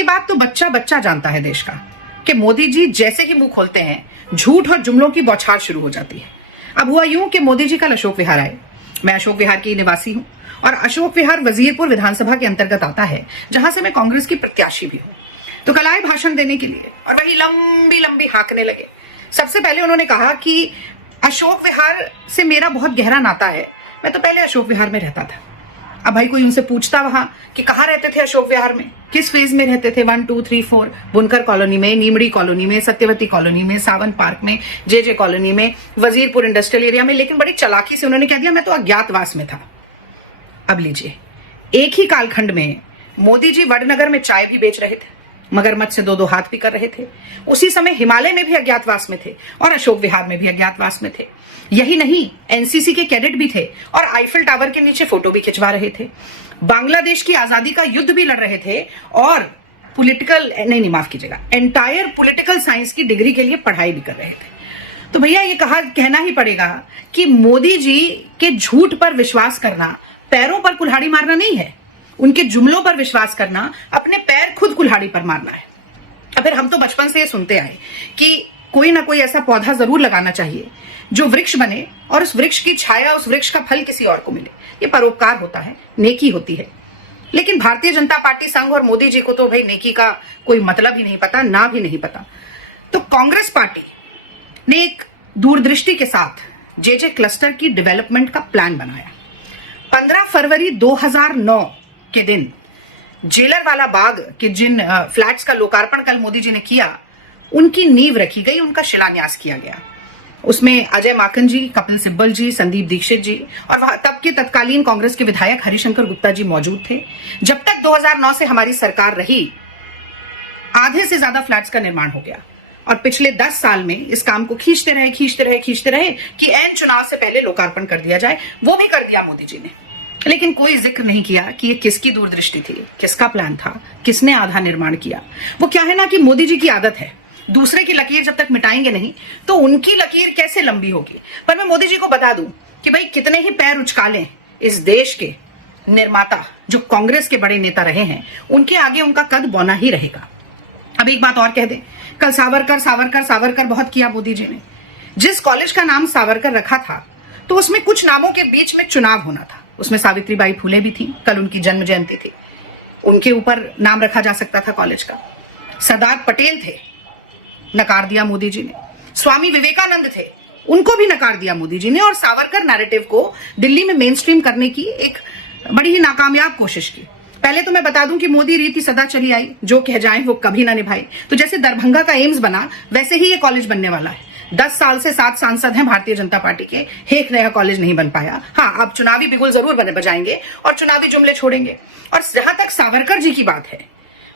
ये बात तो बच्चा बच्चा जानता है देश का कि मोदी जी जैसे ही मुंह खोलते हैं झूठ और जुमलों की बौछार शुरू हो जाती है। अब हुआ यूं कि मोदी जी कल अशोक विहार आए। मैं अशोक विहार की निवासी हूं और अशोक विहार वजीरपुर विधानसभा के अंतर्गत आता है, जहां से मैं कांग्रेस की प्रत्याशी भी हूं। तो कल आए भाषण देने के लिए और वही लंबी लंबी हाँकने लगे। सबसे पहले उन्होंने कहा कि अशोक विहार से मेरा बहुत गहरा नाता है, मैं तो पहले अशोक विहार में रहता था। अब भाई कोई उनसे पूछता वहां कि कहाँ रहते थे अशोक विहार में, किस फेज में रहते थे, 1 2 3 4, बुनकर कॉलोनी में, नीमड़ी कॉलोनी में, सत्यवती कॉलोनी में, सावन पार्क में, जे कॉलोनी में, वजीरपुर इंडस्ट्रियल एरिया में। लेकिन बड़ी चालाकी से उन्होंने कह दिया मैं तो अज्ञातवास में था। अब लीजिए, एक ही कालखंड में मोदी जी वडनगर में चाय भी बेच रहे थे, मगरमच्छ से 2 हाथ भी कर रहे थे। उसी समय हिमालय में भी अज्ञातवास में थे और अशोक विहार में भी अज्ञातवास में थे। यही नहीं, एनसीसी के कैडेट भी थे और आईफिल टावर के नीचे फोटो भी खिंचवा रहे थे। बांग्लादेश की आजादी का युद्ध भी लड़ रहे थे और माफ कीजिएगा, एंटायर पॉलिटिकल साइंस की डिग्री के लिए पढ़ाई भी कर रहे थे। तो भैया ये कहना ही पड़ेगा कि मोदी जी के झूठ पर विश्वास करना पैरों पर कुल्हाड़ी मारना नहीं है, उनके जुमलों पर विश्वास करना अपने पैर खुद कुल्हाड़ी पर मारना है। और फिर हम तो बचपन से ये सुनते आए कि कोई ना कोई ऐसा पौधा जरूर लगाना चाहिए जो वृक्ष बने और उस वृक्ष की छाया, उस वृक्ष का फल किसी और को मिले। ये परोपकार होता है, नेकी होती है। लेकिन भारतीय जनता पार्टी संघ और मोदी जी को तो भाई नेकी का कोई मतलब ही नहीं पता, ना भी नहीं पता। तो कांग्रेस पार्टी ने एक दूरदृष्टि के साथ जे क्लस्टर की डेवलपमेंट का प्लान बनाया। 15 फरवरी 2009 के दिन जेलर वाला बाग के जिन फ्लैट्स का लोकार्पण कल मोदी जी ने किया, उनकी नींव रखी गई, उनका शिलान्यास किया गया। उसमें अजय माकन जी, कपिल सिब्बल जी, संदीप दीक्षित जी और वहां तब के तत्कालीन कांग्रेस के विधायक हरिशंकर गुप्ता जी मौजूद थे। जब तक 2009 से हमारी सरकार रही, आधे से ज्यादा फ्लैट्स का निर्माण हो गया और पिछले 10 साल में इस काम को खींचते रहे कि एन चुनाव से पहले लोकार्पण कर दिया जाए। वो भी कर दिया मोदी जी ने, लेकिन कोई जिक्र नहीं किया कि ये किसकी दूरदृष्टि थी, किसका प्लान था, किसने आधा निर्माण किया। वो क्या है ना कि मोदी जी की आदत है, दूसरे की लकीर जब तक मिटाएंगे नहीं तो उनकी लकीर कैसे लंबी होगी। पर मैं मोदी जी को बता दूं कि भाई कितने ही पैर उचकालें, इस देश के निर्माता जो कांग्रेस के बड़े नेता रहे हैं, उनके आगे उनका कद बौना ही रहेगा। अब एक बात और कह दें, कल सावरकर बहुत किया मोदी जी ने। जिस कॉलेज का नाम सावरकर रखा था तो उसमें कुछ नामों के बीच में चुनाव होना था। उसमें सावित्रीबाई फुले भी थी, कल उनकी जन्म जयंती थी, उनके ऊपर नाम रखा जा सकता था कॉलेज का। सरदार पटेल थे, नकार दिया मोदी जी ने। स्वामी विवेकानंद थे, उनको भी नकार दिया मोदी जी ने। और सावरकर नैरेटिव को दिल्ली में मेन स्ट्रीम करने की एक बड़ी ही नाकामयाब कोशिश की। पहले तो मैं बता दूं कि मोदी रीति सदा चली आई, जो कह जाएं वो कभी ना निभाई। तो जैसे दरभंगा का एम्स बना, वैसे ही ये कॉलेज बनने वाला है। 10 साल से 7 सांसद हैं भारतीय जनता पार्टी के, एक नया कॉलेज नहीं बन पाया। हाँ, अब चुनावी बिगुल जरूर बजाएंगे और चुनावी जुमले छोड़ेंगे। और जहां तक सावरकर जी की बात है,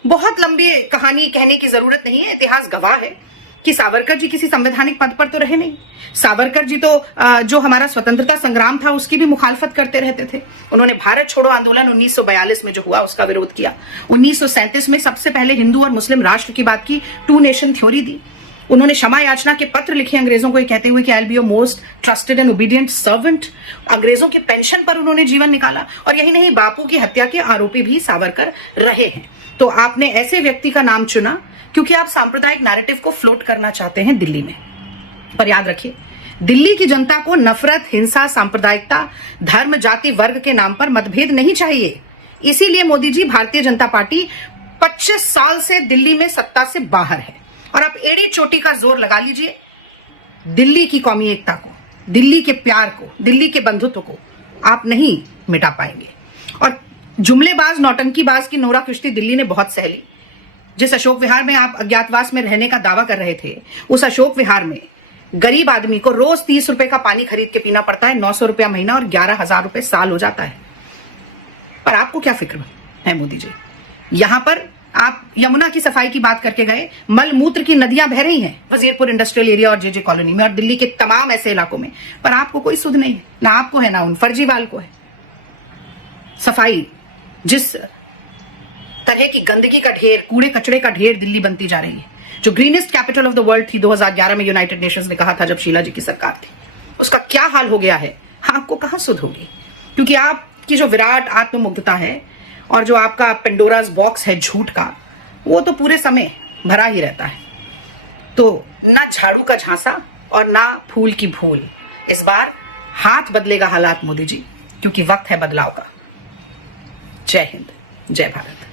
बहुत लंबी कहानी कहने की जरूरत नहीं है। इतिहास गवाह है कि सावरकर जी किसी संवैधानिक पद पर तो रहे नहीं। सावरकर जी तो जो हमारा स्वतंत्रता संग्राम था उसकी भी मुखालफत करते रहते थे। उन्होंने भारत छोड़ो आंदोलन 1942 में जो हुआ उसका विरोध किया। 1937 में सबसे पहले हिंदू और मुस्लिम राष्ट्र की बात की, 2 नेशन थ्योरी दी। उन्होंने क्षमा याचना के पत्र लिखे अंग्रेजों को, कहते हुए कि I will be your most trusted and obedient servant. अंग्रेजों की पेंशन पर उन्होंने जीवन निकाला। और यही नहीं, बापू की हत्या के आरोपी भी सावरकर रहे हैं। तो आपने ऐसे व्यक्ति का नाम चुना क्योंकि आप सांप्रदायिक नैरेटिव को फ्लोट करना चाहते हैं दिल्ली में। पर याद रखिए, दिल्ली की जनता को नफरत, हिंसा, सांप्रदायिकता, धर्म, जाति, वर्ग के नाम पर मतभेद नहीं चाहिए। इसीलिए मोदी जी, भारतीय जनता पार्टी 25 साल से दिल्ली में सत्ता से बाहर है। और आप एड़ी चोटी का जोर लगा लीजिए, दिल्ली की कौमी एकता को, दिल्ली के प्यार को, दिल्ली के बंधुत्व को आप नहीं मिटा पाएंगे। और जुमलेबाज, नौटंकीबाज की नोरा कुश्ती दिल्ली ने बहुत सहली। जिस अशोक विहार में आप अज्ञातवास में रहने का दावा कर रहे थे, उस अशोक विहार में गरीब आदमी को रोज 30 रुपए का पानी खरीद के पीना पड़ता है, 900 रुपया महीना और 11,000 रुपए साल हो जाता है। पर आपको क्या फिक्र है मोदी जी? यहां पर आप यमुना की सफाई की बात करके गए, मल मूत्र की नदियां बह रही हैं वजीरपुर इंडस्ट्रियल एरिया और जे कॉलोनी में और दिल्ली के तमाम ऐसे इलाकों में, पर आपको कोई सुध नहीं है। ना आपको है, ना उन फर्जीवाल को है। सफाई, जिस तरह की गंदगी का ढेर, कूड़े कचड़े का ढेर दिल्ली बनती जा रही है, जो greenest capital of the world थी 2011 में यूनाइटेड नेशंस ने कहा था जब शीला जी की सरकार थी, उसका क्या हाल हो गया है, आपको कहां सुध होगी? क्योंकि आपकी जो विराट आत्ममुग्धता है और जो आपका पेंडोरास बॉक्स है झूठ का, वो तो पूरे समय भरा ही रहता है। तो ना झाड़ू का झांसा और ना फूल की भूल, इस बार हाथ बदलेगा हालात मोदी जी, क्योंकि वक्त है बदलाव का। जय हिंद, जय भारत।